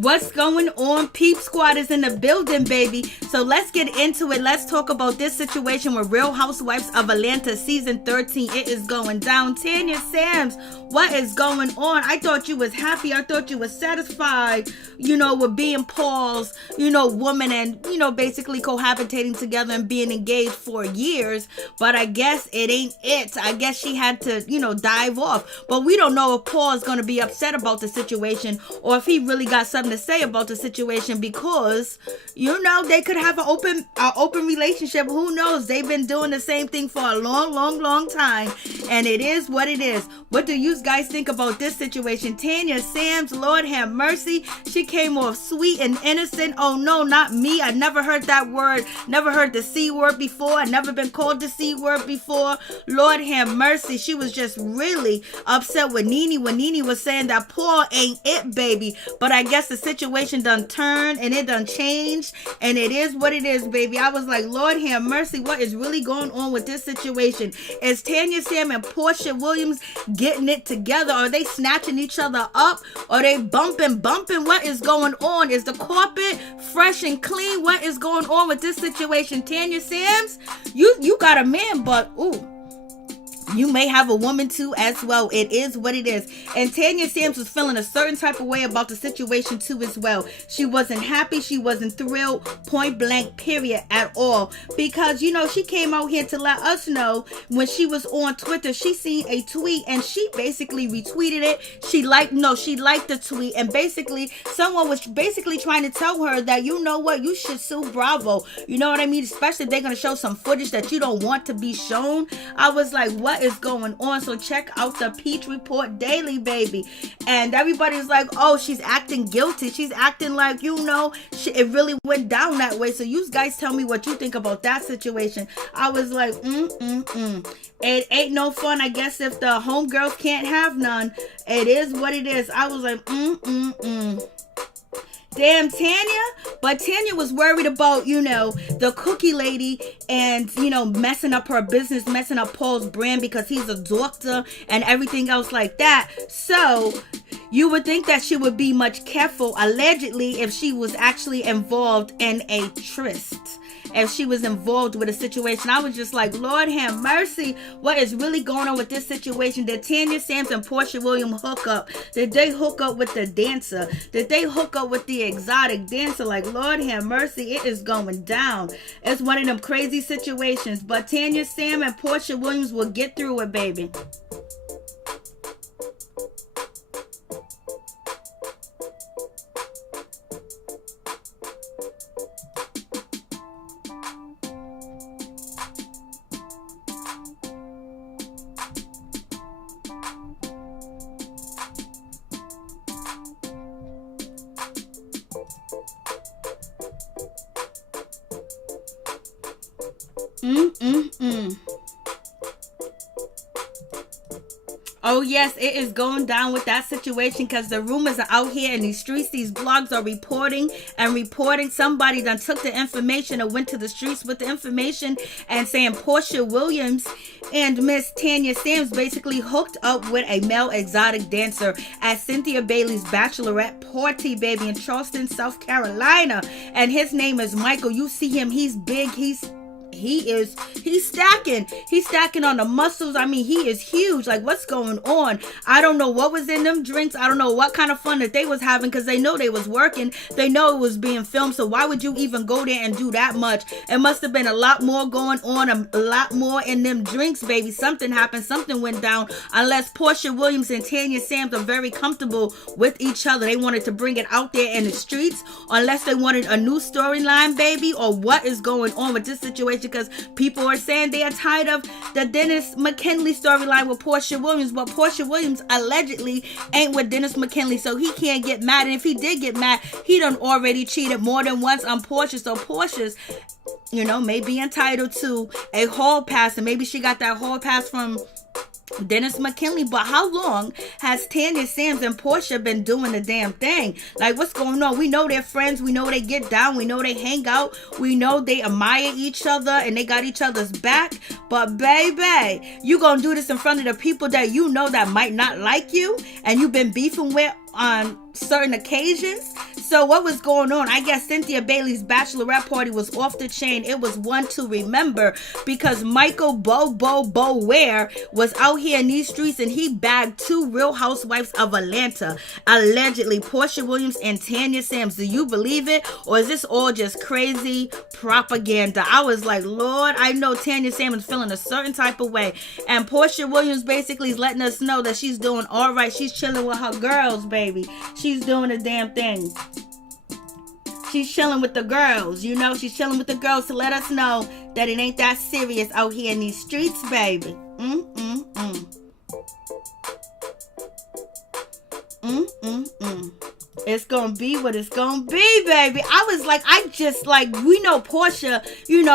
What's going on? Peep Squad is in the building, baby. So let's get into it. Let's talk about this situation with Real Housewives of Atlanta season 13. It is going down. Tanya Sam, what is going on? I thought you was happy. I thought you was satisfied, with being Paul's, woman and, basically cohabitating together and being engaged for years. But I guess it ain't it. I guess she had to, dive off. But we don't know if Paul is going to be upset about the situation or if he really got something to say about the situation, because they could have an open relationship. Who knows? They've been doing the same thing for a long time, and it is what it is. What do you guys think about this situation? Tanya Sam's, Lord have mercy, she came off sweet and innocent. Oh no, not me. I never heard that word, never heard the C word before. I never been called the C word before. Lord have mercy. She was just really upset with NeNe when NeNe was saying that Paul ain't it, baby. But I guess the situation done turned and it done changed, and it is what it is, baby. I was like, Lord have mercy, what is really going on with this situation? Is Tanya Sam and Porsha Williams getting it together? Are they snatching each other up? Are they bumping? What is going on? Is the carpet fresh and clean? What is going on with this situation? Tanya Sam's, you got a man, but ooh, you may have a woman too as well. It is what it is. And Tanya Sam's was feeling a certain type of way about the situation too as well. She wasn't happy. She wasn't thrilled. Point blank period at all. Because, she came out here to let us know when she was on Twitter, she seen a tweet and she basically retweeted it. She liked the tweet, and basically someone was basically trying to tell her that, you know what, you should sue Bravo. You know what I mean? Especially if they're going to show some footage that you don't want to be shown. I was like, what is going on? So check out the Peach Report Daily, baby. And everybody's like, oh, she's acting guilty. She's acting like, it really went down that way. So you guys tell me what you think about that situation. I was like, It ain't no fun, I guess, if the homegirls can't have none. It is what it is. I was like, Damn, Tanya. But Tanya was worried about, the cookie lady and, messing up her business, messing up Paul's brand because he's a doctor and everything else like that. So you would think that she would be much careful, allegedly, if she was actually involved in a tryst. If she was involved with a situation. I was just like, Lord have mercy, what is really going on with this situation? Did Tanya Sam and Porsha Williams hook up? Did they hook up with the dancer? Did they hook up with the exotic dancer? Like, Lord have mercy, it is going down. It's one of them crazy situations. But Tanya Sam and Porsha Williams will get through it, baby. Oh yes, it is going down with that situation because the rumors are out here in these streets. These blogs are reporting. Somebody done took the information and went to the streets with the information and saying Porsha Williams and Miss Tanya Sam's basically hooked up with a male exotic dancer at Cynthia Bailey's Bachelorette party, baby, in Charleston, South Carolina. And his name is Michael. You see him, he's big, he's he's stacking on the muscles. I mean, he is huge. Like, what's going on? I don't know what was in them drinks. I don't know what kind of fun that they was having, because they know they was working. They know it was being filmed. So why would you even go there and do that much? It must have been a lot more going on, a lot more in them drinks, baby. Something happened. Something went down. Unless Porsha Williams and Tanya Sam are very comfortable with each other. They wanted to bring it out there in the streets. Unless they wanted a new storyline, baby, or what is going on with this situation, because people are saying they are tired of the Dennis McKinley storyline with Porsha Williams, but Porsha Williams allegedly ain't with Dennis McKinley, so he can't get mad. And if he did get mad, he done already cheated more than once on Porsha. So Porsha's, may be entitled to a hall pass, and maybe she got that hall pass from Dennis McKinley. But how long has Tanya Sam and Porsha been doing the damn thing? Like, what's going on? We know they're friends. We know they get down. We know they hang out. We know they admire each other and they got each other's back. But baby, you gonna do this in front of the people that you know that might not like you and you've been beefing with on certain occasions? So what was going on? I guess Cynthia Bailey's bachelorette party was off the chain. It was one to remember, because Michael Bo Ware was out here in these streets and he bagged 2 Real Housewives of Atlanta, allegedly Porsha Williams and Tanya Sam. Do you believe it, or is this all just crazy propaganda? I was like, Lord, I know Tanya Sam is feeling a certain type of way, and Porsha Williams basically is letting us know that she's doing all right. She's chilling with her girls, baby. She's doing a damn thing. She's chilling with the girls, she's chilling with the girls to let us know that it ain't that serious out here in these streets, baby. It's gonna be what it's gonna be, baby. I was like, we know Porsha,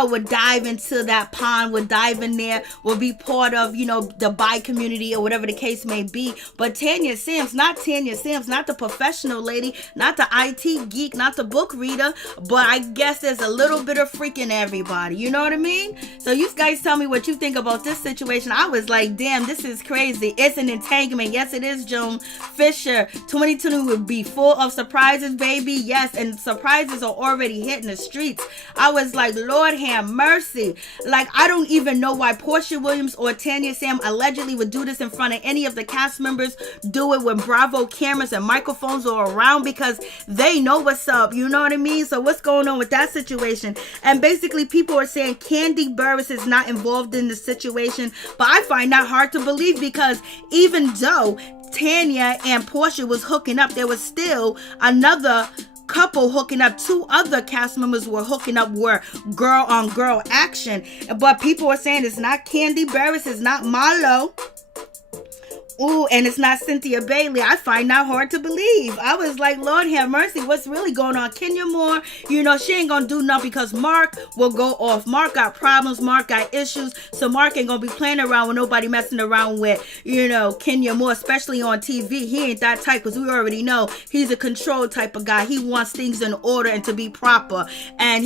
would dive into that pond, would dive in there, would be part of, the bi community or whatever the case may be. But Tanya Sam's not the professional lady, not the IT geek, not the book reader. But I guess there's a little bit of freaking everybody. You know what I mean? So you guys tell me what you think about this situation. I was like, damn, this is crazy. It's an entanglement. Yes, it is, Joan Fisher. 2020 will be full of surprises, baby. Yes, and surprises are already hitting the streets. I was like, Lord have mercy. Like, I don't even know why Porsha Williams or Tanya Sam allegedly would do this in front of any of the cast members, do it when Bravo cameras and microphones are around, because they know what's up. You know what I mean? So what's going on with that situation? And basically people are saying Kandi Burruss is not involved in the situation, but I find that hard to believe, because even though Tanya and Porsha was hooking up, there was still another couple hooking up. 2 other cast members were hooking up, were girl on girl action. But people are saying it's not Kandi Burruss, it's not Malo. Ooh, and it's not Cynthia Bailey. I find that hard to believe. I was like, Lord have mercy, what's really going on? Kenya Moore, she ain't gonna do nothing, because Mark will go off. Mark got problems, Mark got issues, so Mark ain't gonna be playing around with nobody messing around with, Kenya Moore, especially on TV. He ain't that type, because we already know he's a control type of guy. He wants things in order and to be proper. And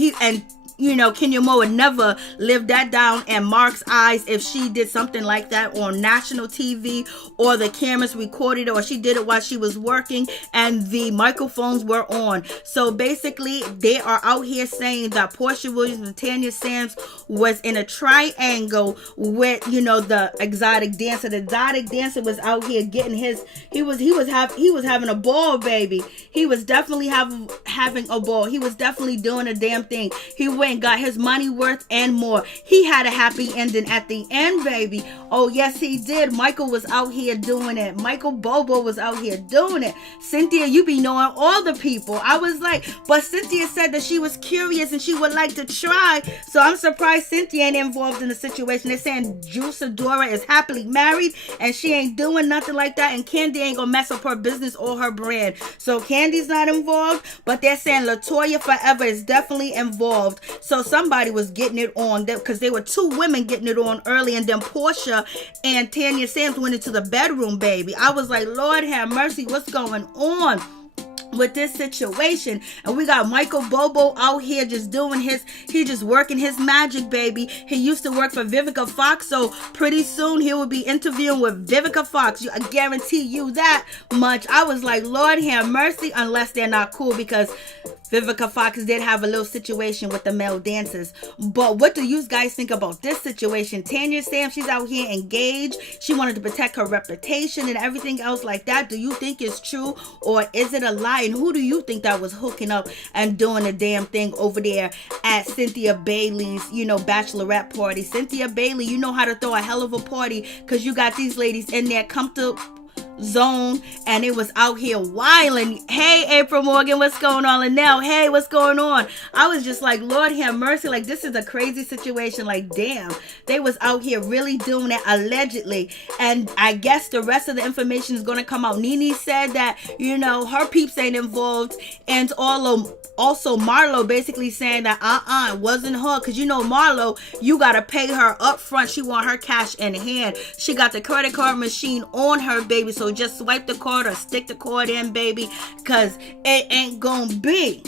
Kenya Moore would never live that down in Mark's eyes if she did something like that on national TV, or the cameras recorded it, or she did it while she was working and the microphones were on. So basically, they are out here saying that Porsha Williams and Tanya Sam was in a triangle with, the exotic dancer. The exotic dancer was out here getting he was having a ball, baby. He was definitely having a ball. He was definitely doing a damn thing. He went and got his money worth and more. He had a happy ending at the end, baby. Oh yes, he did. Michael was out here doing it. Michael Bobo was out here doing it. Cynthia, you be knowing all the people. I was like, but Cynthia said that she was curious and she would like to try. So I'm surprised Cynthia ain't involved in the situation. They're saying Juisadora is happily married and she ain't doing nothing like that, and Kandi ain't gonna mess up her business or her brand. So Candy's not involved, but they're saying LaToya Forever is definitely involved. So somebody was getting it on, because there were 2 women getting it on early, and then Porsha and Tanya Sam went into the bedroom, baby. I was like, Lord have mercy, what's going on with this situation? And we got Michael Bobo out here just doing he just working his magic, baby. He used to work for Vivica Fox, so pretty soon he will be interviewing with Vivica Fox. I guarantee you that much. I was like, Lord have mercy, unless they're not cool, because Vivica Fox did have a little situation with the male dancers. But what do you guys think about this situation? Tanya Sam, she's out here engaged. She wanted to protect her reputation and everything else like that. Do you think it's true or is it a lie? And who do you think that was hooking up and doing the damn thing over there at Cynthia Bailey's, bachelorette party? Cynthia Bailey, you know how to throw a hell of a party because you got these ladies in their comfortable zone and it was out here wilding. Hey, April Morgan, what's going on? And now, hey, what's going on? I was just like, Lord have mercy, like this is a crazy situation. Like, damn, they was out here really doing it allegedly. And I guess the rest of the information is going to come out. NeNe said that, her peeps ain't involved, and also Marlo basically saying that it wasn't her, because Marlo, you gotta pay her up front. She want her cash in hand. She got the credit card machine on her, baby, so just swipe the card or stick the card in, baby, because it ain't gonna be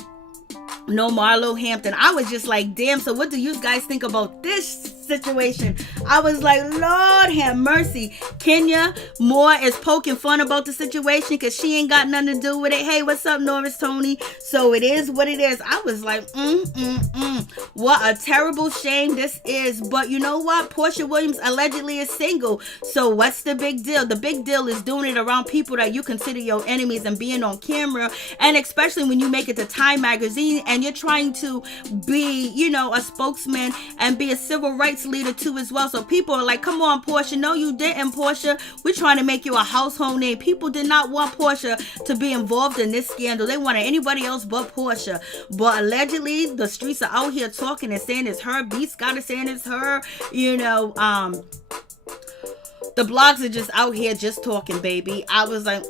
no Marlo Hampton. I was just like, damn. So what do you guys think about this situation? I was like, Lord have mercy. Kenya Moore is poking fun about the situation because she ain't got nothing to do with it. Hey, what's up, Norris Tony? So it is what it is. I was like, what a terrible shame this is. But you know what? Porsha Williams allegedly is single. So what's the big deal? The big deal is doing it around people that you consider your enemies and being on camera. And especially when you make it to Time magazine and you're trying to be, a spokesman and be a civil rights leader too as well. So people are like, come on, Porsha. No, you didn't, Porsha. We're trying to make you a household name. People did not want Porsha to be involved in this scandal. They wanted anybody else but Porsha. But allegedly, the streets are out here talking and saying it's her. Beat Scott is saying it's her. The blogs are just out here just talking, baby. I was like,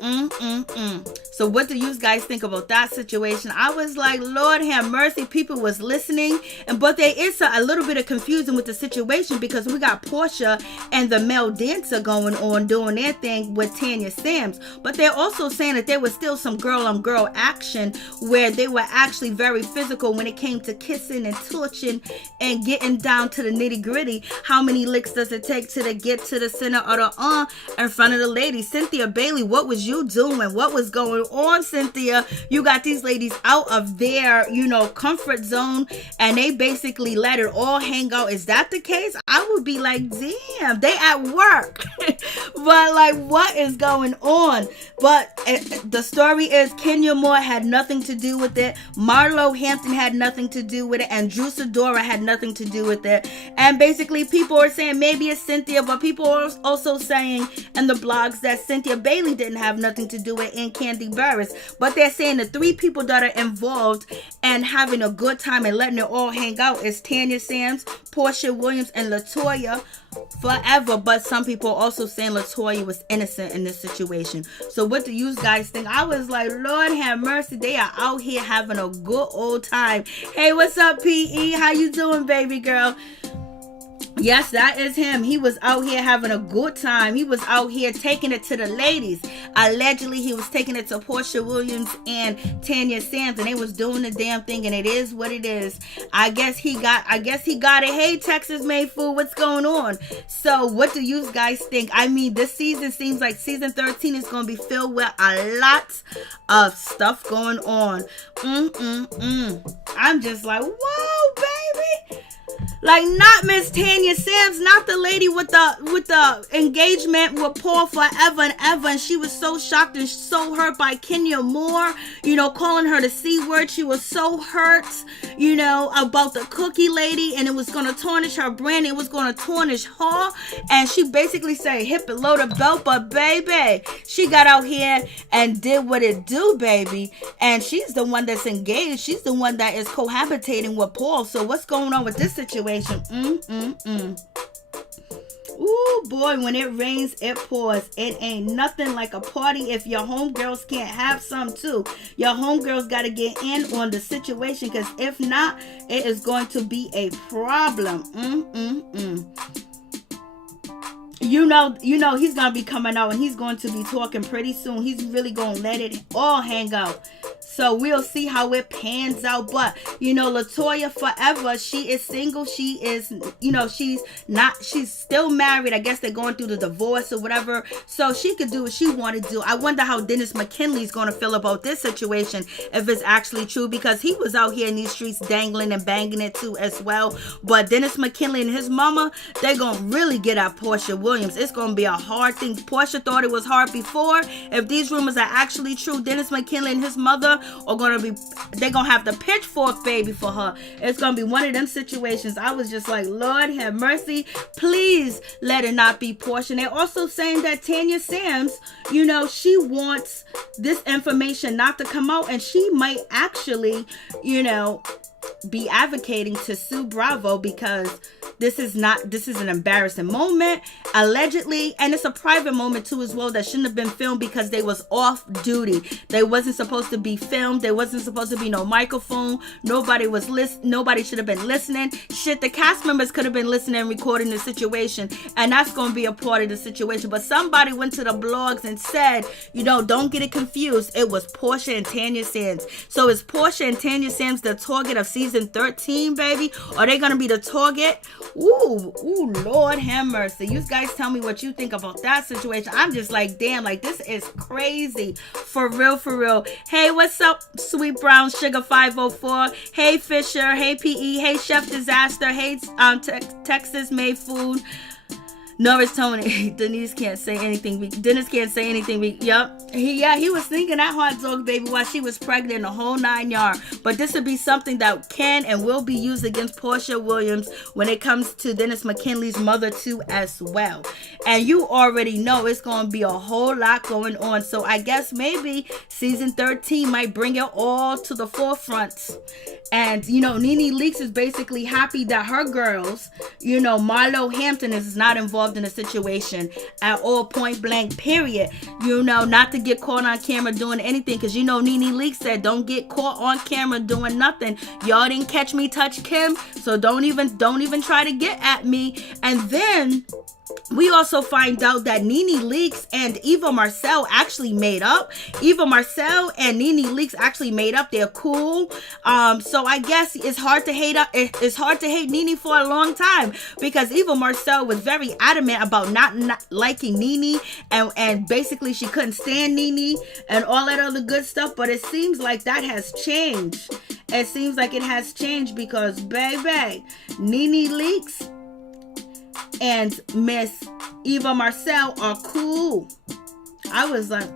So what do you guys think about that situation? I was like, Lord have mercy. People was listening. But there is a little bit of confusion with the situation because we got Porsha and the male dancer going on doing their thing with Tanya Sams. But they're also saying that there was still some girl-on-girl action where they were actually very physical when it came to kissing and touching and getting down to the nitty-gritty. How many licks does it take to get to the center of the in front of the ladies? Cynthia Bailey, what was you doing? What was going on, Cynthia? You got these ladies out of their, comfort zone and they basically let it all hang out. Is that the case? I would be like, damn, they at work. But like, what is going on? But the story is Kenya Moore had nothing to do with it. Marlo Hampton had nothing to do with it. And Drew Sidora had nothing to do with it. And basically people are saying maybe it's Cynthia, but people are also saying in the blogs that Cynthia Bailey didn't have nothing to do with it and Candy Burris. But they're saying the three people that are involved and having a good time and letting it all hang out is Tanya Sams, Porsha Williams, and LaToya forever. But some people also saying LaToya was innocent in this situation. So what do you guys think? I was like, Lord have mercy. They are out here having a good old time. Hey, what's up, PE? How you doing, baby girl? Yes, that is him. He was out here having a good time. He was out here taking it to the ladies. Allegedly, he was taking it to Porsha Williams and Tanya Sams, and they was doing the damn thing, and it is what it is. I guess he got it. Hey, Texas made food. What's going on? So, what do you guys think? I mean, this season seems like season 13 is going to be filled with a lot of stuff going on. I'm just like, whoa, baby. Like, not Miss Tanya Sams, not the lady with the engagement with Paul forever and ever. And she was so shocked and so hurt by Kenya Moore, calling her the C word. She was so hurt, about the cookie lady, and it was going to tarnish her brand. It was going to tarnish her. And she basically said, hip below the belt. But baby, she got out here and did what it do, baby. And she's the one that's engaged. She's the one that is cohabitating with Paul. So what's going on with this situation? Ooh, boy, when it rains, it pours. It ain't nothing like a party if your homegirls can't have some too. Your homegirls got to get in on the situation, because if not, it is going to be a problem. you know, he's gonna be coming out and he's going to be talking pretty soon. He's really gonna let it all hang out. So we'll see how it pans out. But, LaToya forever, she is single. She is, she's still married. I guess they're going through the divorce or whatever. So she could do what she want to do. I wonder how Dennis McKinley's going to feel about this situation, if it's actually true, because he was out here in these streets dangling and banging it too as well. But Dennis McKinley and his mama, they're going to really get at Porsha Williams. It's going to be a hard thing. Porsha thought it was hard before. If these rumors are actually true, Dennis McKinley and his mother they're gonna have the pitchfork baby for her. It's gonna be one of them situations. I was just like, Lord have mercy, please let it not be Porsha. And they're also saying that Tanya Sams, she wants this information not to come out, and she might actually, be advocating to sue Bravo, because this is an embarrassing moment, allegedly, and it's a private moment too as well that shouldn't have been filmed, because they was off duty. They wasn't supposed to be filmed. There wasn't supposed to be no microphone. Nobody should have been listening. Shit, the cast members could have been listening and recording the situation, and that's going to be a part of the situation. But somebody went to the blogs and said, don't get it confused, it was Porsha and Tanya Sams. So is Porsha and Tanya Sams the target of season 13, baby? Are they gonna be the target? Ooh, Lord have mercy. You guys tell me what you think about that situation. I'm just like, damn, like, this is crazy. For real. Hey, what's up, Sweet Brown Sugar 504? Hey, Fisher. Hey, PE. Hey, Chef Disaster. Hey, Texas Made Food. Norris Tony, Dennis can't say anything. Yup. He was thinking that hot dog baby while she was pregnant, the whole 9 yards. But this would be something that can and will be used against Porsha Williams when it comes to Dennis McKinley's mother too as well. And you already know it's going to be a whole lot going on. So I guess maybe season 13 might bring it all to the forefront. And, NeNe Leakes is basically happy that her girls, Marlo Hampton is not involved in the situation at all, point blank, period. Not to get caught on camera doing anything, because NeNe Leakes said, don't get caught on camera doing nothing. Y'all didn't catch me touch Kim, so don't even try to get at me. And then we also find out that NeNe Leakes and Eva Marcel actually made up. Eva Marcel and NeNe Leakes actually made up. They're cool. So I guess it's hard to hate NeNe for a long time, because Eva Marcel was very adamant about not liking NeNe, and basically she couldn't stand NeNe and all that other good stuff. But it seems like that has changed. It seems like it has changed, because baby, NeNe Leakes and Miss Eva Marcel are cool. I was like,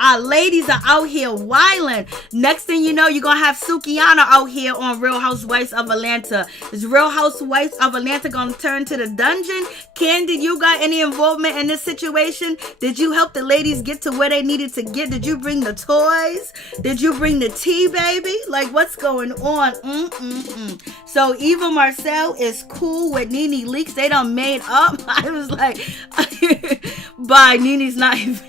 Our ladies are out here wilding. Next thing you know, you're going to have Sukihana out here on Real Housewives of Atlanta. Is Real Housewives of Atlanta going to turn to the dungeon? Candy, you got any involvement in this situation? Did you help the ladies get to where they needed to get? Did you bring the toys? Did you bring the tea, baby? Like, what's going on? So Eva Marcel is cool with NeNe Leakes. They done made up. I was like, bye, NeNe's not even.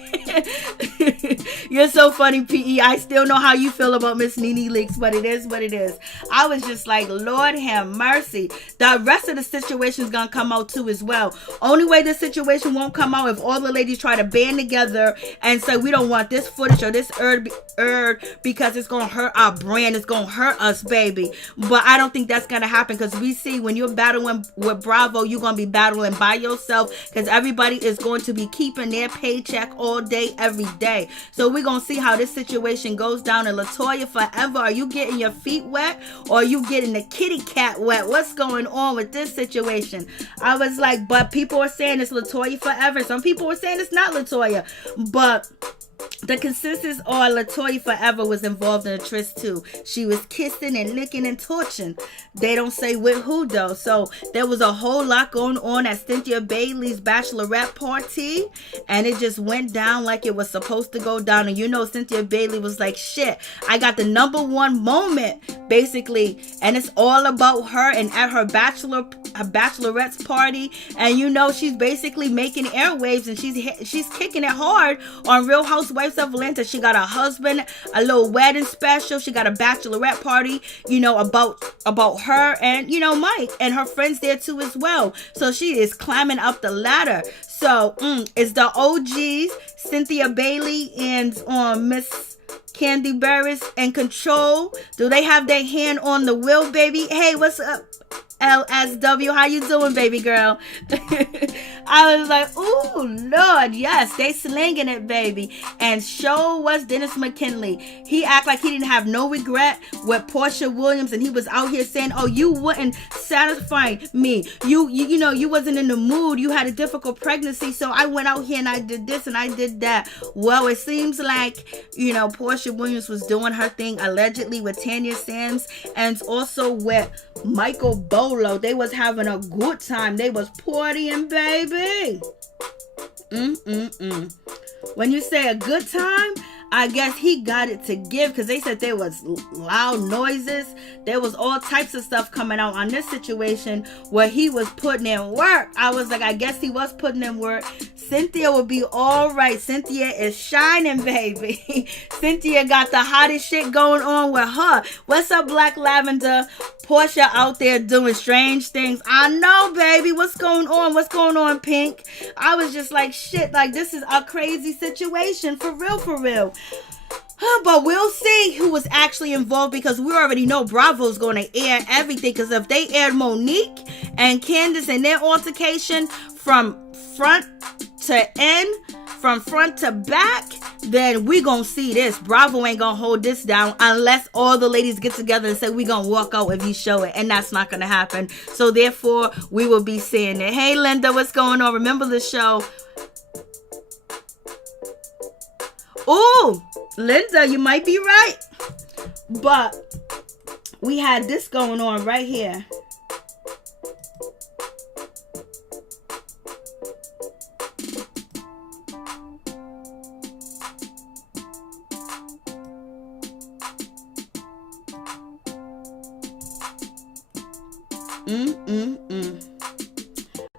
You're so funny, PE. I still know how you feel about Miss NeNe Leakes, but it is what it is. I was just like, Lord have mercy. The rest of the situation is going to come out too as well. Only way this situation won't come out if all the ladies try to band together and say, we don't want this footage or this because it's going to hurt our brand. It's going to hurt us, baby. But I don't think that's going to happen, because we see when you're battling with Bravo, you're going to be battling by yourself, because everybody is going to be keeping their paycheck all day, every day. So we're going to see how this situation goes down. And LaToya forever, are you getting your feet wet, or are you getting the kitty cat wet? What's going on with this situation? I was like, but people are saying it's LaToya forever. Some people were saying it's not LaToya. But the consensus on LaToya forever was involved in a tryst too. She was kissing and licking and torching. They don't say with who though. So there was a whole lot going on at Cynthia Bailey's bachelorette party, and it just went down like it was supposed to go down. And you know, Cynthia Bailey was like, shit, I got the #1 moment, basically. And it's all about her and at her bachelorette's party. And you know, she's basically making airwaves, and she's kicking it hard on Real Housewives of Atlanta. She got a husband, a little wedding special. She got a bachelorette party, you know, about her and, you know, Mike and her friends there too as well. So she is climbing up the ladder. So it's the OGs, Cynthia Bailey and Miss Candy Barris in control. Do they have their hand on the wheel, baby? Hey, what's up, LSW? How you doing, baby girl? I was like, ooh, Lord, yes, they slinging it, baby. And show was Dennis McKinley. He act like he didn't have no regret with Porsha Williams, and he was out here saying, oh, you wouldn't satisfy me. You know, you wasn't in the mood. You had a difficult pregnancy, so I went out here and I did this and I did that. Well, it seems like, you know, Porsha Williams was doing her thing allegedly with Tanya Sam and also with Michael Bolo. They was having a good time. They was partying, baby. When you say a good time, I guess he got it to give, because they said there was loud noises. There was all types of stuff coming out on this situation where he was putting in work. I was like, I guess he was putting in work. Cynthia will be all right. Cynthia is shining, baby. Cynthia got the hottest shit going on with her. What's up, Black Lavender? Porsha out there doing strange things. I know, baby. What's going on? What's going on, Pink? I was just like, shit, like this is a crazy situation. For real, for real. But we'll see who was actually involved, because we already know Bravo's going to air everything. Because if they aired Monique and Candace and their altercation from front to end, from front to back, then we gonna see this. Bravo ain't gonna hold this down unless all the ladies get together and say we gonna walk out if you show it, and that's not gonna happen. So therefore, we will be seeing it. Hey, Linda, what's going on? Remember the show? Oh, Linda, you might be right. But we had this going on right here.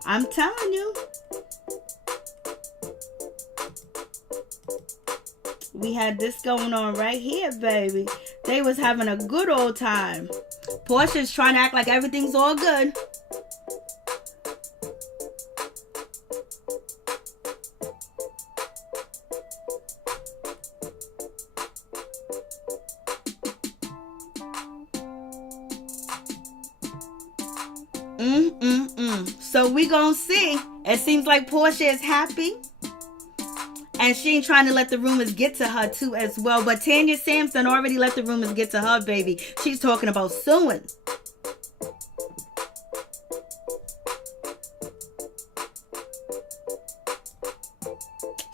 I'm telling you. We had this going on right here, baby. They was having a good old time. Porsha's trying to act like everything's all good. So we gonna see. It seems like Porsha is happy. And she ain't trying to let the rumors get to her too as well. But Tanya Samson already let the rumors get to her, baby. She's talking about suing.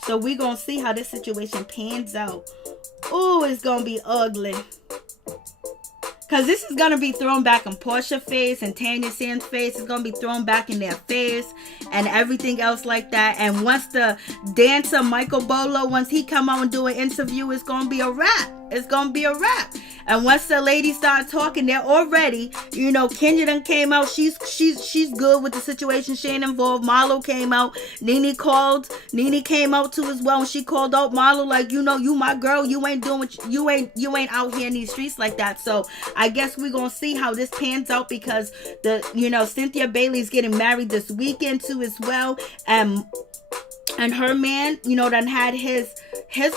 So we gonna see how this situation pans out. Oh, it's gonna be ugly. Because this is going to be thrown back in Porsha's face and Tanya Sam's face. It's going to be thrown back in their face and everything else like that. And once the dancer, Michael Bolo, once he come out and do an interview, it's going to be a wrap. It's going to be a wrap. And once the ladies start talking, they're already, you know, Kenya done came out. She's good with the situation. She ain't involved. Marlo came out. NeNe came out too as well. And she called out Marlo like, you know, you my girl. You ain't doing what you ain't out here in these streets like that. So I guess we're going to see how this pans out, because Cynthia Bailey's getting married this weekend too as well. And her man, done had his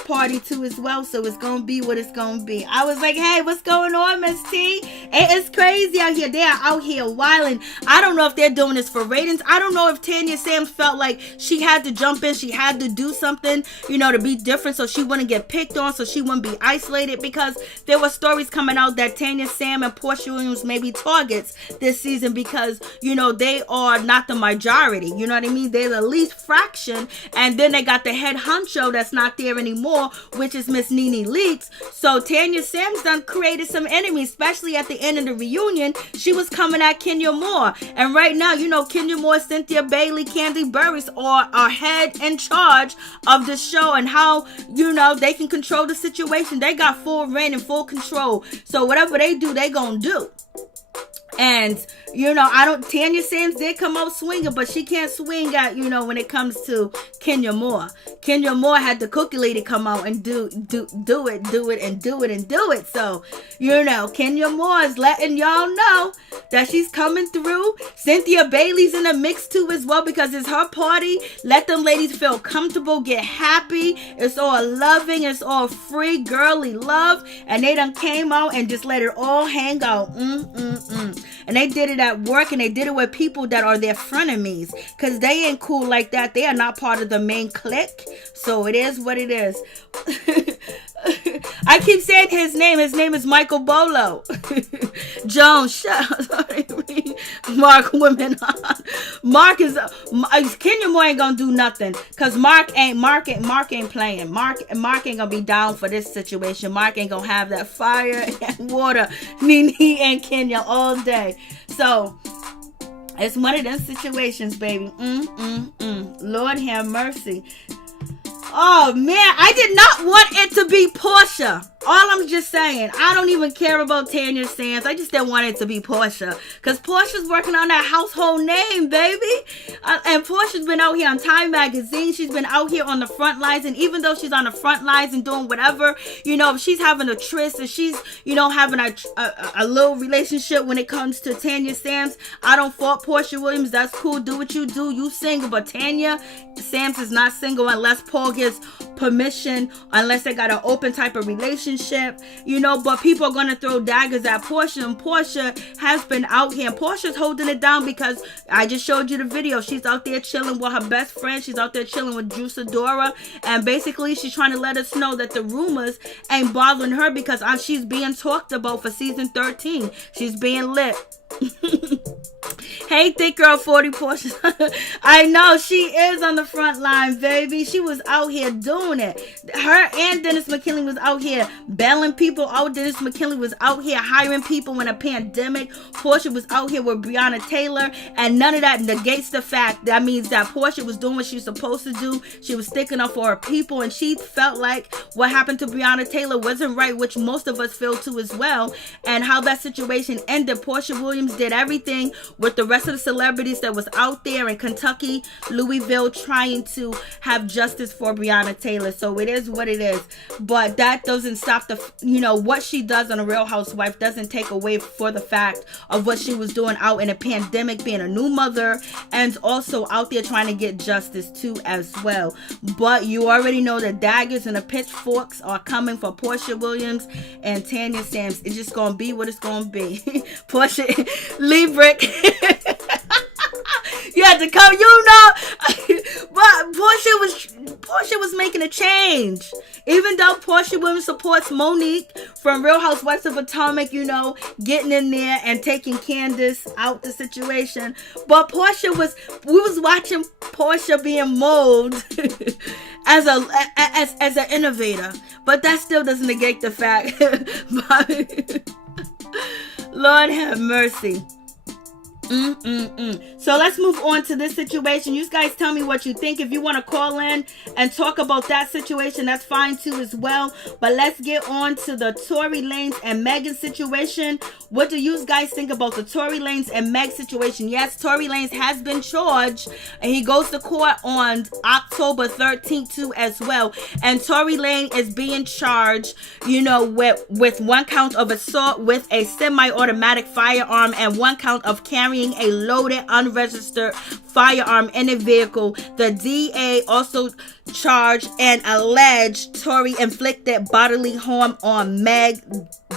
party too as well. So it's going to be what it's going to be. I was like, hey, what's going on, Miss T? It is crazy out here. They are out here wilding. I don't know if they're doing this for ratings. I don't know if Tanya Sam felt like she had to jump in. She had to do something, to be different so she wouldn't get picked on, so she wouldn't be isolated, because there were stories coming out that Tanya Sam and Porsha Williams may be targets this season because, they are not the majority. You know what I mean? They're the least fraction. And then they got the head honcho that's not there anymore, which is Miss NeNe Leakes. So Tanya Sam's done created some enemies, especially at the end of the reunion. She was coming at Kenya Moore. And right now, you know, Kenya Moore, Cynthia Bailey, Candy Burris are head in charge of the show and how, you know, they can control the situation. They got full reign and full control. So whatever they do, they gonna do. And, you know, Tanya Sam did come out swinging, but she can't swing at, you know, when it comes to Kenya Moore. Kenya Moore had the cookie lady come out and do it. So, you know, Kenya Moore is letting y'all know that she's coming through. Cynthia Bailey's in the mix too as well, because it's her party. Let them ladies feel comfortable, get happy. It's all loving. It's all free, girly love. And they done came out and just let it all hang out. And they did it at work, and they did it with people that are their frenemies, because they ain't cool like that. They are not part of the main clique. So it is what it is. I keep saying his name. His name is Michael Bolo. Jones, shut up. Mark women on. Mark is Kenya Moore ain't gonna do nothing, because Mark ain't playing. Mark ain't gonna be down for this situation. Mark ain't gonna have that fire and water NeNe and Kenya all day. So it's one of them situations, baby. Lord have mercy. Oh man, I did not want it to be Porsha. All I'm just saying, I don't even care about Tanya Sam. I just didn't want it to be Porsha, because Porsha's working on that household name, baby. And Porsha's been out here on Time Magazine. She's been out here on the front lines. And even though she's on the front lines and doing whatever, you know, she's having a tryst and she's, you know, having a little relationship when it comes to Tanya Sam's. I don't fault Porsha Williams. That's cool. Do what you do. You single. But Tanya Sam's is not single unless Paul gives permission, unless they got an open type of relationship, you know. But people are gonna throw daggers at Porsha, and Porsha has been out here. Porsha's holding it down, because I just showed you the video. She's out there chilling with her best friend. She's out there chilling with Juisadora, and basically she's trying to let us know that the rumors ain't bothering her, because she's being talked about for season 13. She's being lit. Hey, thick girl 40 Porsche. I know she is on the front line, baby. She was out here doing it. Her and Dennis McKinley was out here bailing people out. Dennis McKinley was out here hiring people in a pandemic. Porsha was out here with Breonna Taylor, and none of that negates the fact. That means that Porsha was doing what she was supposed to do. She was sticking up for her people, and she felt like what happened to Breonna Taylor wasn't right, which most of us feel too as well. And how that situation ended, Porsha Williams did everything with the rest of the celebrities that was out there in Kentucky, Louisville, trying to have justice for Breonna Taylor. So it is what it is. But that doesn't stop what she does on a Real Housewife doesn't take away for the fact of what she was doing out in a pandemic, being a new mother, and also out there trying to get justice too as well. But you already know the daggers and the pitchforks are coming for Porsha Williams and Tanya Sam. It's just gonna be what it's gonna be. Porsha, Lee Brick. You had to come, you know. But Porsha was making a change. Even though Porsha Williams supports Monique from Real Housewives of Potomac, you know, getting in there and taking Candace out the situation. But we was watching Porsha being molded as an innovator. But that still doesn't negate the fact. Lord have mercy. So let's move on to this situation. You guys tell me what you think. If you want to call in and talk about that situation, that's fine too as well. But let's get on to the Tory Lanez and Megan situation. What do you guys think about the Tory Lanez and Meg situation? Yes, Tory Lanez has been charged, and he goes to court on October 13th too as well. And Tory Lanez is being charged, you know, with one count of assault with a semi-automatic firearm and one count of carrying a loaded unregistered firearm in a vehicle. The DA also charged and alleged Tory inflicted bodily harm on Meg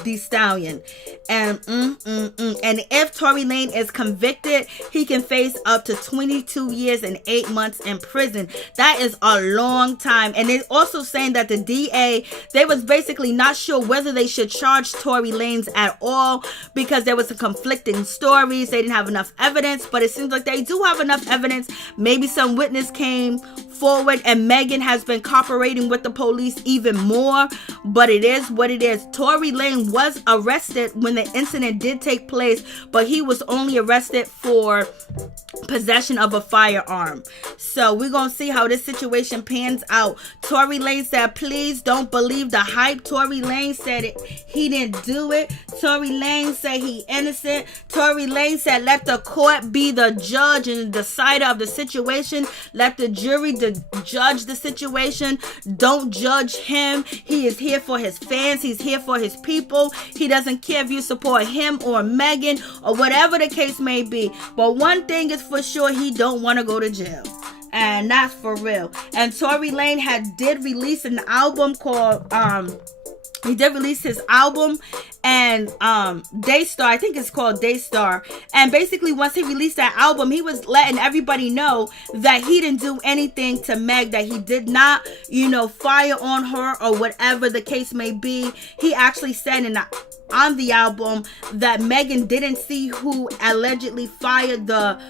the Stallion. And if Tory Lanez is convicted, he can face up to 22 years and 8 months in prison. That is a long time. And they're also saying that the DA, they was basically not sure whether they should charge Tory Lanez at all because there was some conflicting stories. They didn't have enough evidence, but it seems like they do have enough evidence. Maybe some witness came forward, and Megan has been cooperating with the police even more, but it is what it is. Tory Lanez was arrested when the incident did take place, but he was only arrested for possession of a firearm. So we're gonna see how this situation pans out. Tory Lanez said, please don't believe the hype. Tory Lanez said he didn't do it. Tory Lanez said he innocent. Tory Lanez said let the court be the judge and the decider of the situation. Let the jury judge the situation. Don't judge him. He is here for his fans. He's here for his people. He doesn't care if you support him or Megan or whatever the case may be. But one thing is for sure, he don't want to go to jail. And that's for real. And Tory Lanez did release an album called he did release his album and Daystar, I think it's called Daystar. And basically once he released that album, he was letting everybody know that he didn't do anything to Meg, that he did not, fire on her or whatever the case may be. He actually said on the album that Megan didn't see who allegedly fired the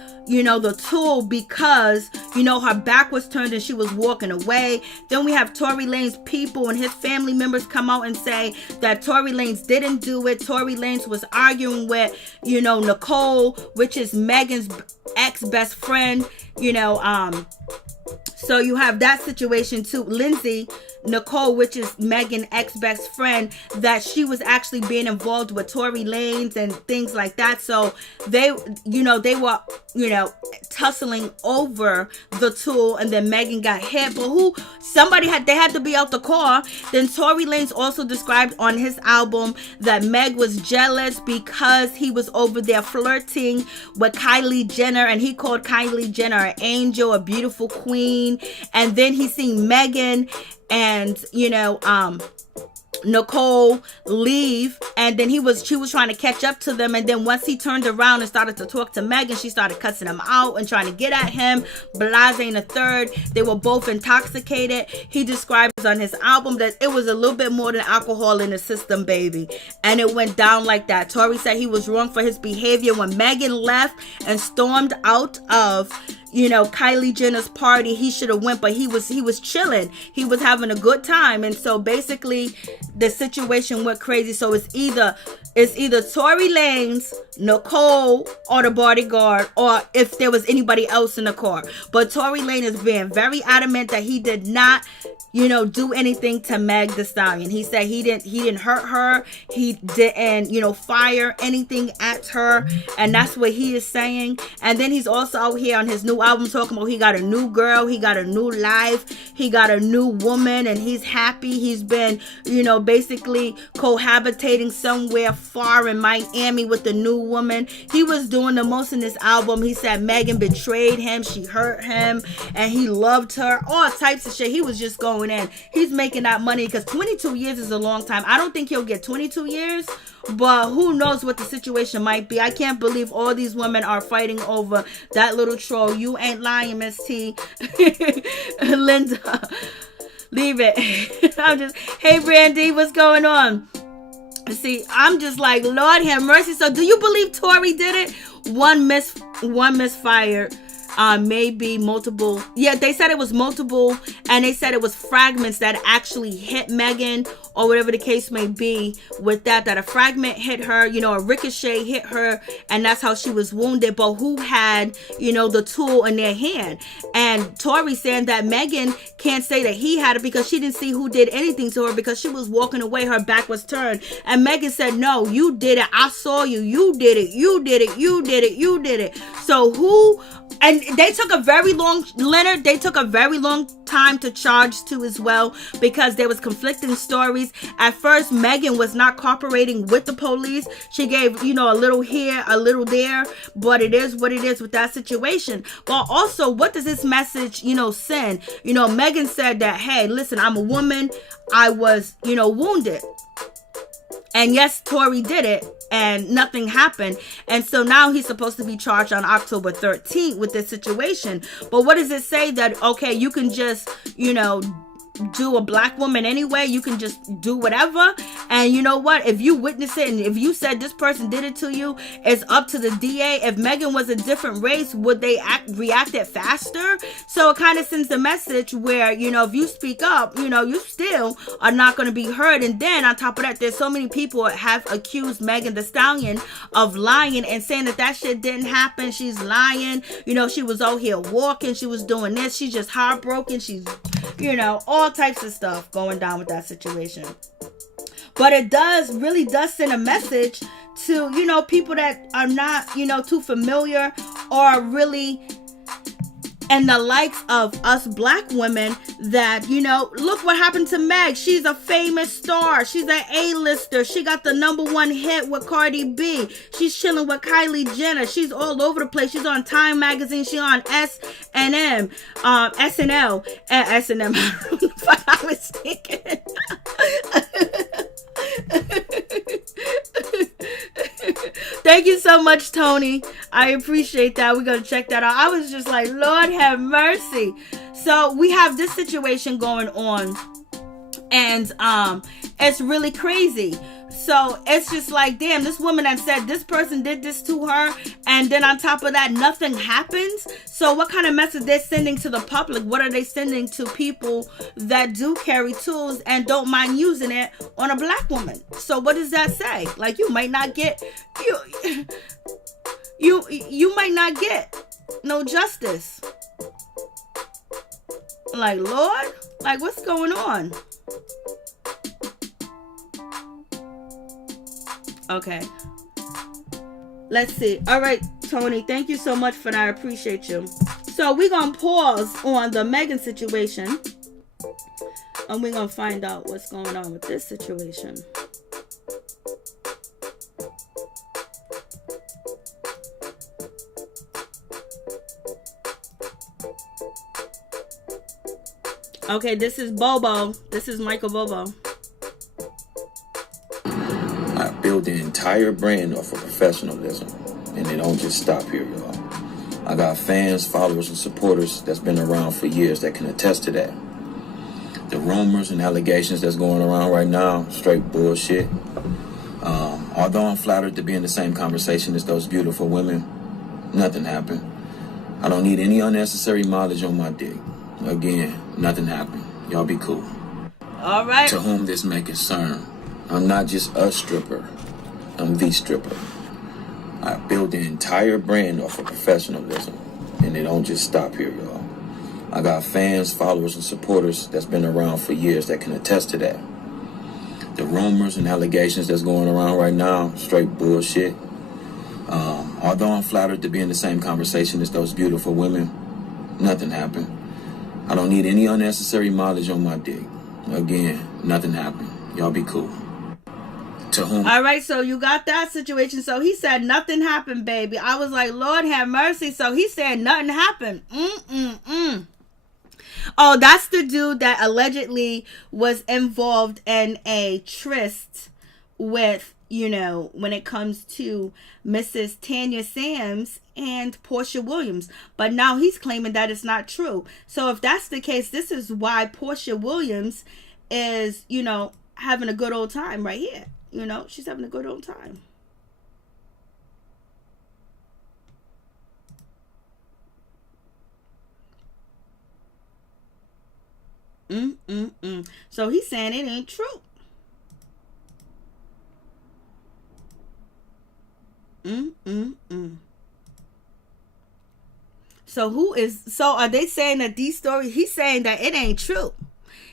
tool because, her back was turned and she was walking away. Then we have Tory Lanez people and his family members come out and say that Tory Lanez didn't do it. Tory Lanez was arguing with, Nicole, which is Megan's ex-best friend, so you have that situation too. Lindsay, Nicole, which is Megan's ex-best friend, that she was actually being involved with Tory Lanez and things like that. So they were, tussling over the tool, and then Megan got hit. But they had to be out the car. Then Tory Lanez also described on his album that Meg was jealous because he was over there flirting with Kylie Jenner, and he called Kylie Jenner an angel, a beautiful queen. And then he seen Megan and Nicole leave, and then she was trying to catch up to them, and then once he turned around and started to talk to Megan, she started cussing him out and trying to get at him. Blase and a third, they were both intoxicated. He describes on his album that it was a little bit more than alcohol in the system, baby, and it went down like that. Tory said he was wrong for his behavior when Megan left and stormed out of Kylie Jenner's party. He should have went, but he was chilling. He was having a good time. And so basically the situation went crazy. So it's either Tory Lanez, Nicole, or the bodyguard, or if there was anybody else in the car. But Tory Lanez is being very adamant that he did not do anything to Meg Thee Stallion. He said he didn't hurt her. He didn't, fire anything at her. And that's what he is saying. And then he's also out here on his new album talking about he got a new girl. He got a new life. He got a new woman, and he's happy. He's been, basically cohabitating somewhere far in Miami with the new woman. He was doing the most in this album. He said Megan betrayed him. She hurt him, and he loved her. All types of shit. He was just going in. He's making that money because 22 years is a long time. I don't think he'll get 22 years, but who knows what the situation might be. I can't believe all these women are fighting over that little troll. You ain't lying, Miss T. Linda, leave it. Hey Brandy, what's going on? See, I'm just like, Lord have mercy. So do you believe Tory did it? One misfire. Maybe multiple. Yeah, they said it was multiple, and they said it was fragments that actually hit Megan, or whatever the case may be with that a fragment hit her, a ricochet hit her, and that's how she was wounded. But who had, the tool in their hand? And Tory saying that Megan can't say that he had it because she didn't see who did anything to her because she was walking away, her back was turned. And Megan said, no, you did it. I saw you. You did it. You did it. You did it. You did it. So who? And they took a very long, Leonard, they took a very long time to charge too as well, because there was conflicting stories. At first, Megan was not cooperating with the police. She gave, a little here, a little there, but it is what it is with that situation. But also, what does this message, send? Megan said that, hey, listen, I'm a woman. I was, wounded. And yes, Tory did it and nothing happened. And so now he's supposed to be charged on October 13th with this situation. But what does it say that, okay, you can just, do a black woman anyway, you can just do whatever? And you know what, if you witness it and if you said this person did it to you, it's up to the DA. If Megan was a different race, would they react it faster? So it kind of sends the message where, if you speak up, you still are not going to be heard. And then on top of that, there's so many people have accused Megan Thee Stallion of lying and saying that shit didn't happen. She's lying. She was out here walking, she was doing this, she's just heartbroken, she's all types of stuff going down with that situation. But it really does send a message to, people that are not, too familiar or really and the likes of us black women that, look what happened to Meg. She's a famous star. She's an A-lister. She got the #1 hit with Cardi B. She's chilling with Kylie Jenner. She's all over the place. She's on Time Magazine. She's on SNL. SNL. I don't know what I was thinking. Thank you so much, Tony. I appreciate that. We're going to check that out. I was just like, Lord have mercy. So we have this situation going on, and it's really crazy. So it's just like, damn, this woman that said this person did this to her, and then on top of that, nothing happens. So what kind of message they're sending to the public? What are they sending to people that do carry tools and don't mind using it on a black woman? So what does that say? Like, you might not get you might not get no justice. Like, Lord, like, what's going on? Okay. Let's see. All right, Tony, thank you so much for that. I appreciate you. So we're going to pause on the Megan situation, and we're going to find out what's going on with this situation. Okay, this is Bobo. This is Michael Bobo. I build the entire brand off of professionalism, and they don't just stop here, y'all. I got fans, followers, and supporters that's been around for years that can attest to that. The rumors and allegations that's going around right now, straight bullshit. Although I'm flattered to be in the same conversation as those beautiful women, nothing happened. I don't need any unnecessary mileage on my dick. Again, nothing happened. Y'all be cool. All right. To whom this may concern, I'm not just a stripper. I'm the stripper. I build the entire brand off of professionalism, and they don't just stop here, y'all. I got fans, followers, and supporters that's been around for years that can attest to that. The rumors and allegations that's going around right now, straight bullshit. Although I'm flattered to be in the same conversation as those beautiful women, nothing happened. I don't need any unnecessary mileage on my dick. Again, nothing happened. Y'all be cool. To whom? All right, so you got that situation. So he said nothing happened, baby. I was like, Lord have mercy. So he said nothing happened. Oh, that's the dude that allegedly was involved in a tryst with, when it comes to Mrs. Tanya Sam and Porsha Williams. But now he's claiming that it's not true. So if that's the case, this is why Porsha Williams is, having a good old time right here. She's having a good old time. So he's saying it ain't true. So are they saying that these stories, he's saying that it ain't true.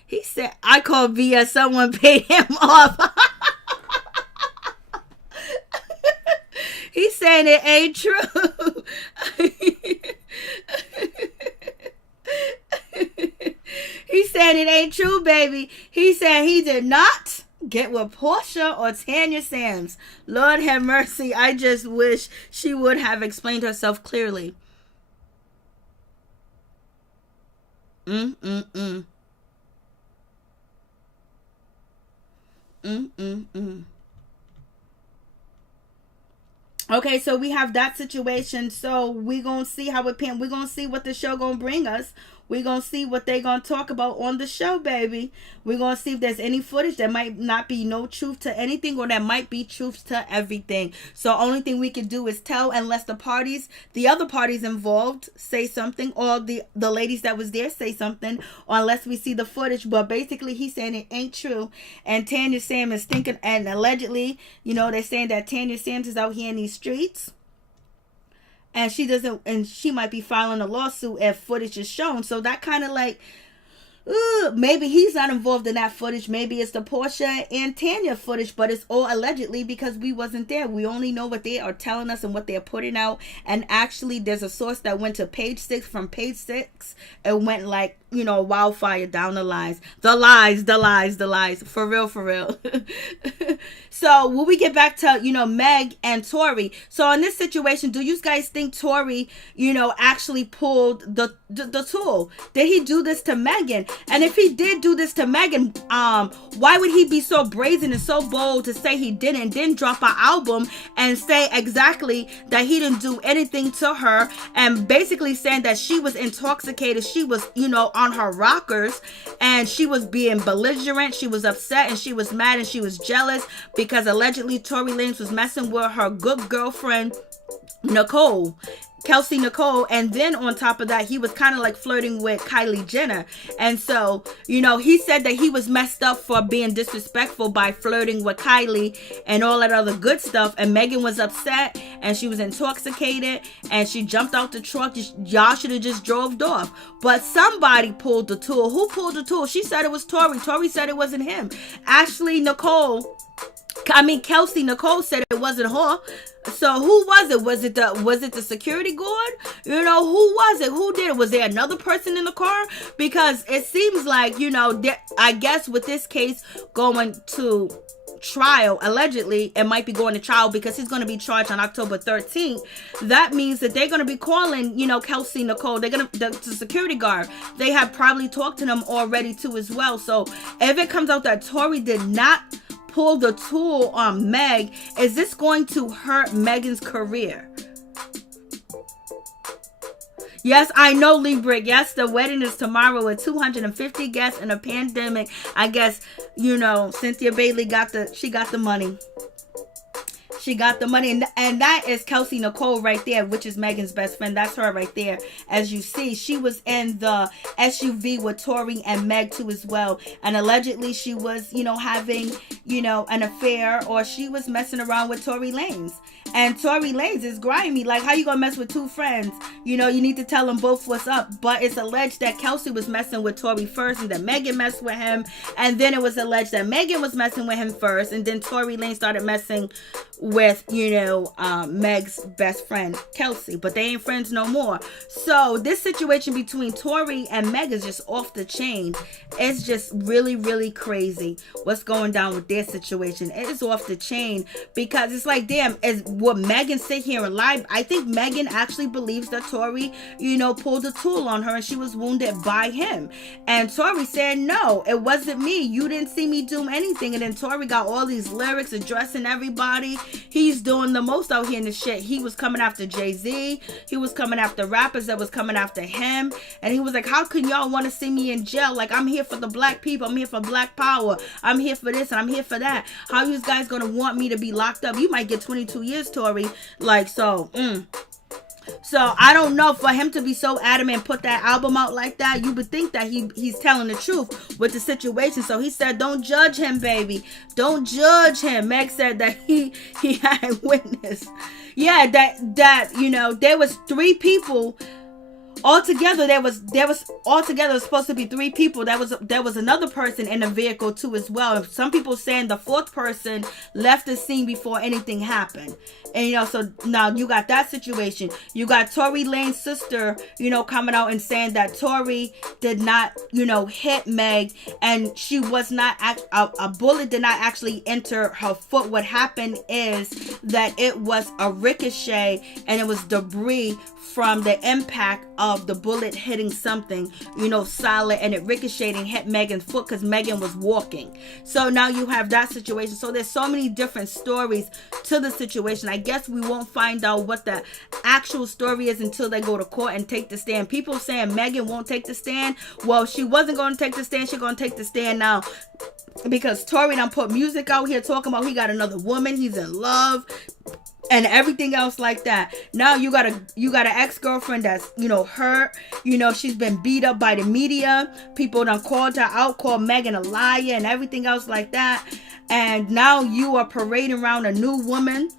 He said, I called BS, someone paid him off. He's saying it ain't true. He's saying it ain't true, baby. He said he did not get with Porsha or Tanya Sam. Lord have mercy. I just wish she would have explained herself clearly. Okay, so we have that situation. So we gonna see how it pan. We gonna see what the show gonna bring us. We gonna see what they gonna talk about on the show, baby. We gonna see if there's any footage that might not be no truth to anything, or that might be truth to everything. So only thing we can do is tell, unless the other parties involved say something, or the ladies that was there say something, or unless we see the footage. But basically, he's saying it ain't true, and Tanya Sam is thinking, and allegedly, they're saying that Tanya Sam is out here in these streets. And she might be filing a lawsuit if footage is shown. So that kind of like, maybe he's not involved in that footage. Maybe it's the Porsha and Tanya footage, but it's all allegedly because we wasn't there. We only know what they are telling us and what they're putting out. And actually, there's a source that went to page 6. From page 6, it went like, wildfire down the lines. The lies. For real. So when we get back to, Meg and Tory. So in this situation, do you guys think Tory, actually pulled the tool? Did he do this to Megan? And if he did do this to Megan, why would he be so brazen and so bold to say he didn't drop an album and say exactly that he didn't do anything to her, and basically saying that she was intoxicated, she was, on her rockers, and she was being belligerent, she was upset, and she was mad, and she was jealous because allegedly Tory Lanez was messing with her good girlfriend Kelsey Nicole, and then on top of that, he was kind of like flirting with Kylie Jenner. And so, he said that he was messed up for being disrespectful by flirting with Kylie and all that other good stuff. And Megan was upset, and she was intoxicated, and she jumped out the truck. Y'all should have just drove off. But somebody pulled the tool. Who pulled the tool? She said it was Tory. Tory said it wasn't him. Kelsey Nicole said it wasn't her. So who was it? Was it the security guard? Who was it? Who did it? Was there another person in the car? Because it seems like, I guess with this case going to trial, allegedly it might be going to trial because he's going to be charged on October 13th. That means that they're going to be calling, Kelsey Nicole. They're going to, the security guard, they have probably talked to them already too as well. So if it comes out that Tory did not pull the tool on Meg, is this going to hurt Megan's career? Yes, I know, Libra. Yes, the wedding is tomorrow with 250 guests in a pandemic. I guess, Cynthia Bailey got the money. She got the money, and that is Kelsey Nicole right there, which is Megan's best friend. That's her right there. As you see, she was in the SUV with Tory and Meg too as well. And allegedly she was, having, an affair, or she was messing around with Tory Lanez. And Tory Lanez is grimy. Like, how you gonna mess with two friends? You need to tell them both what's up. But it's alleged that Kelsey was messing with Tory first, and then Megan messed with him. And then it was alleged that Megan was messing with him first, and then Tory Lanez started messing with, Meg's best friend, Kelsey. But they ain't friends no more. So this situation between Tory and Meg is just off the chain. It's just really, really crazy what's going down with their situation. It is off the chain, because it's like, damn, would Megan sit here and lie? I think Megan actually believes that Tory, pulled a tool on her and she was wounded by him. And Tory said, no, it wasn't me. You didn't see me do anything. And then Tory got all these lyrics addressing everybody. He's doing the most out here in the shit. He was coming after Jay-Z. He was coming after rappers that was coming after him. And he was like, how can y'all want to see me in jail? Like, I'm here for the black people. I'm here for black power. I'm here for this and I'm here for that. How you guys gonna want me to be locked up? You might get 22 years, Tory. Like, so I don't know, for him to be so adamant and put that album out like that, you would think that he's telling the truth with the situation. So he said, don't judge him, baby. Don't judge him. Meg said that he had a witness. Yeah, that there was 3 people. Altogether, there was supposed to be 3 people. There was another person in the vehicle too as well. Some people saying the 4th person left the scene before anything happened. And so now you got that situation. You got Tory Lanez's sister, coming out and saying that Tory did not, hit Meg, and she was not a bullet did not actually enter her foot. What happened is that it was a ricochet, and it was debris from the impact of of the bullet hitting something, solid, and it ricocheted and hit Megan's foot because Megan was walking. So now you have that situation. So there's so many different stories to the situation. I guess we won't find out what the actual story is until they go to court and take the stand. People saying Megan won't take the stand. Well, she wasn't going to take the stand. She's going to take the stand now because Tory done put music out here talking about he got another woman, he's in love, and everything else like that. Now you got an ex-girlfriend that's, hurt. She's been beat up by the media. People done called her out, called Megan a liar and everything else like that. And now you are parading around a new woman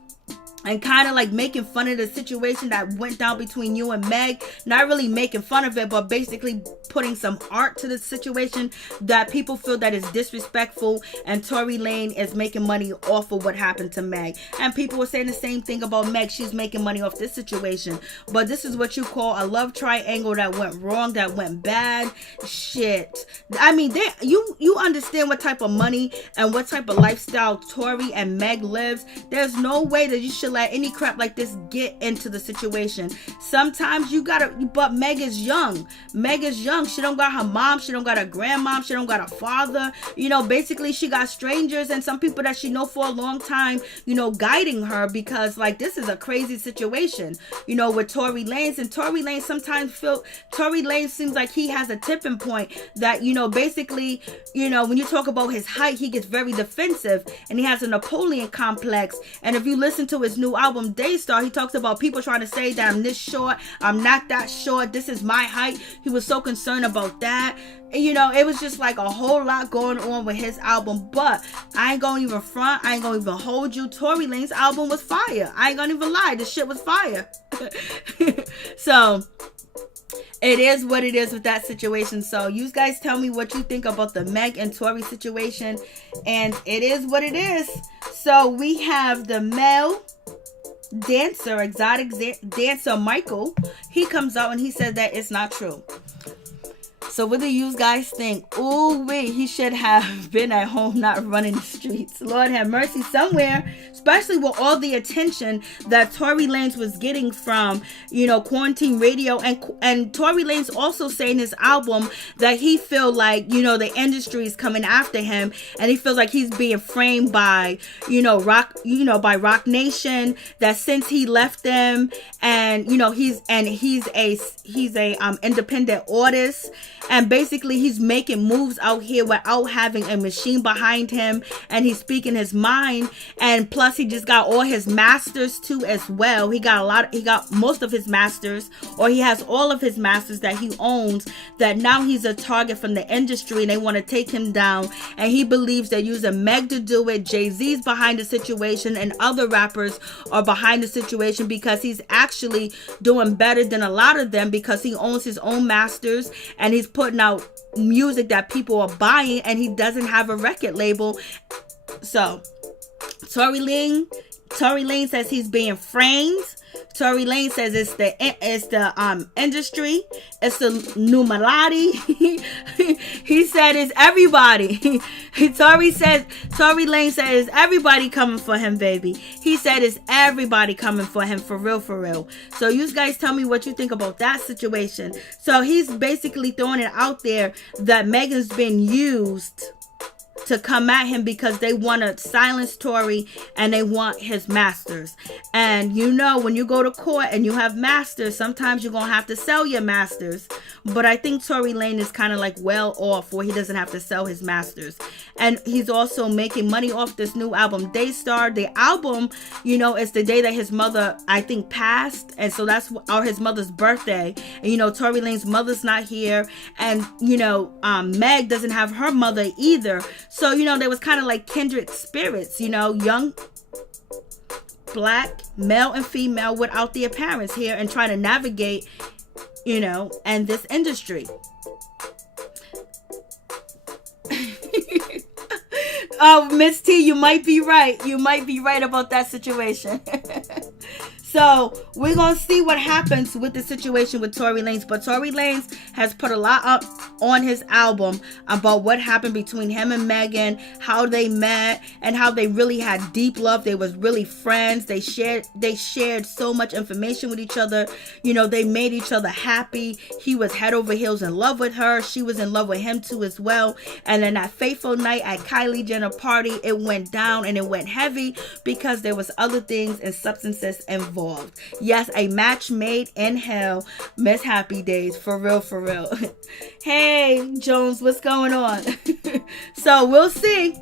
and kind of like making fun of the situation that went down between you and Meg. Not really making fun of it, but basically putting some art to the situation that people feel that is disrespectful. And Tory Lanez is making money off of what happened to Meg. And people were saying the same thing about Meg. She's making money off this situation. But this is what you call a love triangle that went wrong, that went bad. Shit. I mean, you understand what type of money and what type of lifestyle Tory and Meg lives. There's no way that you should let any crap like this get into the situation. Sometimes you gotta, but Meg is young. She don't got her mom, she don't got her grandmom, she don't got her father. Basically she got strangers and some people that she know for a long time, guiding her, because like this is a crazy situation, with Tory Lanez. And Tory Lanez sometimes Tory Lanez seems like he has a tipping point that, basically, when you talk about his height, he gets very defensive and he has a Napoleon complex. And if you listen to his new album Daystar, he talks about people trying to say that I'm this short, I'm not that short, this is my height. He was so concerned about that. And, it was just like a whole lot going on with his album. But I ain't gonna even front, I ain't gonna even hold you. Tory Lanez's album was fire. I ain't gonna even lie, this shit was fire. So it is what it is with that situation. So you guys tell me what you think about the Meg and Tory situation. And it is what it is. So we have the male dancer, exotic dancer Michael. He comes out and he said that it's not true. So what do you guys think? Ooh, wait, he should have been at home, not running the streets. Lord have mercy, somewhere, especially with all the attention that Tory Lanez was getting from, quarantine radio. And Tory Lanez also saying in his album that he feel like, the industry is coming after him, and he feels like he's being framed by, by Rock Nation, that since he left them, and, he's a independent artist. And basically he's making moves out here without having a machine behind him, and he's speaking his mind. And plus he just got all his masters too as well. He got most of his masters, or he has all of his masters that he owns, that now he's a target from the industry and they want to take him down. And he believes they're using Meg to do it. Jay-Z's behind the situation and other rappers are behind the situation because he's actually doing better than a lot of them because he owns his own masters and he's putting out music that people are buying, and he doesn't have a record label. So Tory Lanez says he's being framed. Tory Lanez says it's the industry, it's the Numerati. He said it's everybody. Tory Lanez says everybody coming for him, baby. He said it's everybody coming for him, for real. So you guys tell me what you think about that situation. So he's basically throwing it out there that Megan's been used to come at him because they want to silence Tory and they want his masters. And when you go to court and you have masters, sometimes you're gonna have to sell your masters. But I think Tory Lanez is kind of like well off where he doesn't have to sell his masters. And he's also making money off this new album Daystar. The album, is the day that his mother, I think, passed, and so that's his mother's birthday. And Tory Lanez's mother's not here, and Meg doesn't have her mother either. So, there was kind of like kindred spirits, young black male and female without their parents here and trying to navigate, and this industry. Oh, Miss T, you might be right. You might be right about that situation. So we're going to see what happens with the situation with Tory Lanez. But Tory Lanez has put a lot up on his album about what happened between him and Megan, how they met, and how they really had deep love. They was really friends. They shared so much information with each other. You know, they made each other happy. He was head over heels in love with her. She was in love with him too as well. And then that fateful night at Kylie Jenner party, it went down and it went heavy because there was other things and substances involved. Yes, a match made in hell. Miss Happy Days. For real, for real. Hey, Jones, what's going on? So we'll see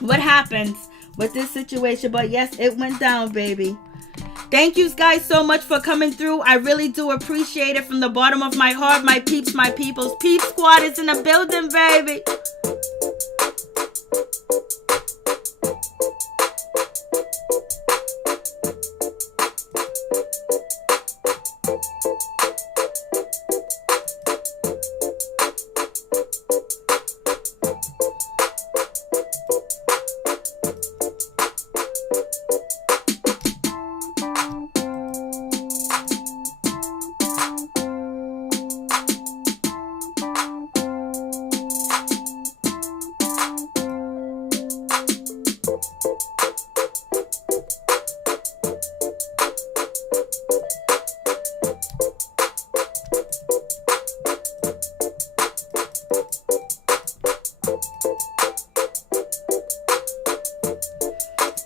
what happens with this situation. But yes, it went down, baby. Thank you guys so much for coming through. I really do appreciate it from the bottom of my heart. My peeps, my peoples. Peep Squad is in the building, baby.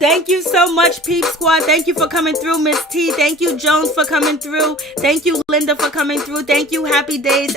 Thank you so much, Peep Squad. Thank you for coming through, Miss T. Thank you, Jones, for coming through. Thank you, Linda, for coming through. Thank you, Happy Days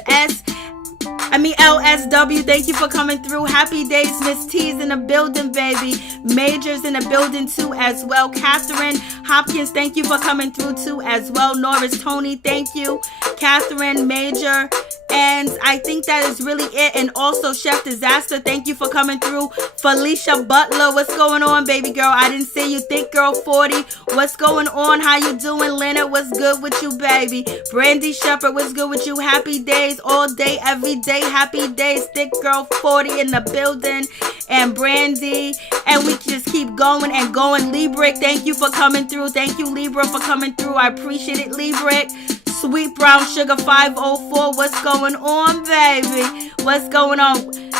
LSW. Thank you for coming through. Happy Days, Miss T's in the building, baby. Major's in the building too as well. Catherine Hopkins, thank you for coming through too as well. Norris Tony, thank you. Catherine, Major. And I think that is really it. And also Chef Disaster, thank you for coming through. Felicia Butler, what's going on, baby girl? I didn't see you. Thick Girl 40, what's going on? How you doing? Leonard, what's good with you, baby? Brandy Shepherd, what's good with you? Happy Days all day, every day. Happy Days. Thick Girl 40 in the building. And Brandy. And we just keep going and going. Librick, thank you for coming through. Thank you, Libra, for coming through. I appreciate it, Librick. Sweet Brown Sugar 504, what's going on, baby? What's going on?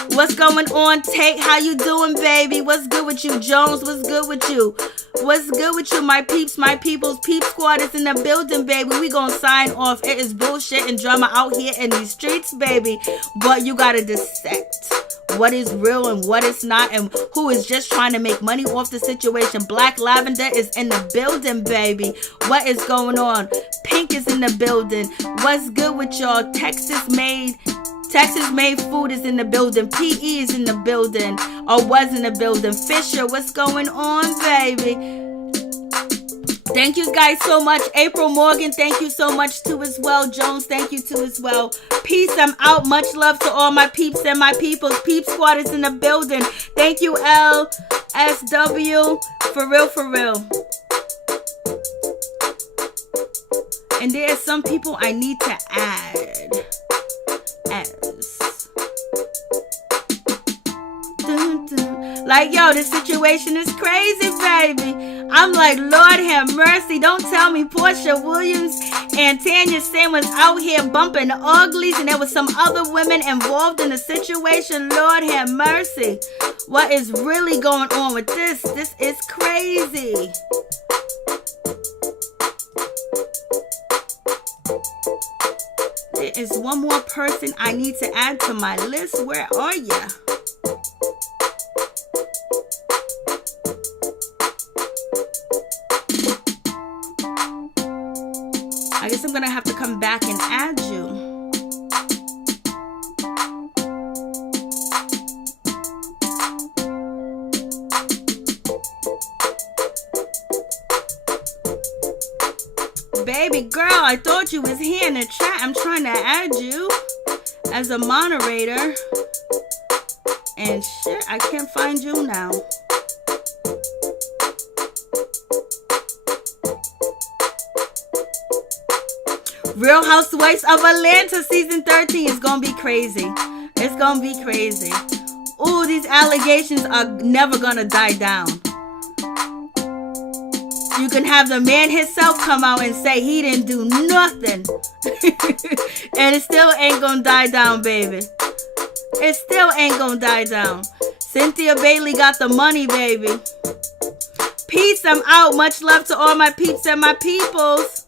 What's going on, Tate? How you doing, baby? What's good with you, Jones? What's good with you? What's good with you, my peeps, my peoples? Peep Squad is in the building, baby. We gonna sign off. It is bullshit and drama out here in these streets, baby. But you gotta dissect what is real and what is not, and who is just trying to make money off the situation. Black Lavender is in the building, baby. What is going on? Pink is in the building. What's good with y'all? Texas made food is in the building. PE is in the building, or was in the building. Fisher, what's going on, baby? Thank you guys so much. April Morgan, thank you so much too as well. Jones, thank you too as well. Peace, I'm out. Much love to all my peeps and my peoples. Peep Squad is in the building. Thank you, LSW. For real, for real. And there are some people I need to add as. Like, yo, this situation is crazy, baby. I'm like, Lord have mercy. Don't tell me Porsha Williams and Tanya Sam was out here bumping the uglies and there was some other women involved in the situation. Lord have mercy. What is really going on with this? This is crazy. There is one more person I need to add to my list. Where are you? I guess I'm gonna have to come back and add you. Baby girl, I thought you was here in the chat. I'm trying to add you as a moderator. And shit, I can't find you now. Real Housewives of Atlanta season 13 is gonna be crazy. It's gonna be crazy. Ooh, these allegations are never gonna die down. You can have the man himself come out and say he didn't do nothing. And it still ain't gonna die down, baby. It still ain't gonna die down. Cynthia Bailey got the money, baby. Peace, I'm out. Much love to all my peeps and my peoples.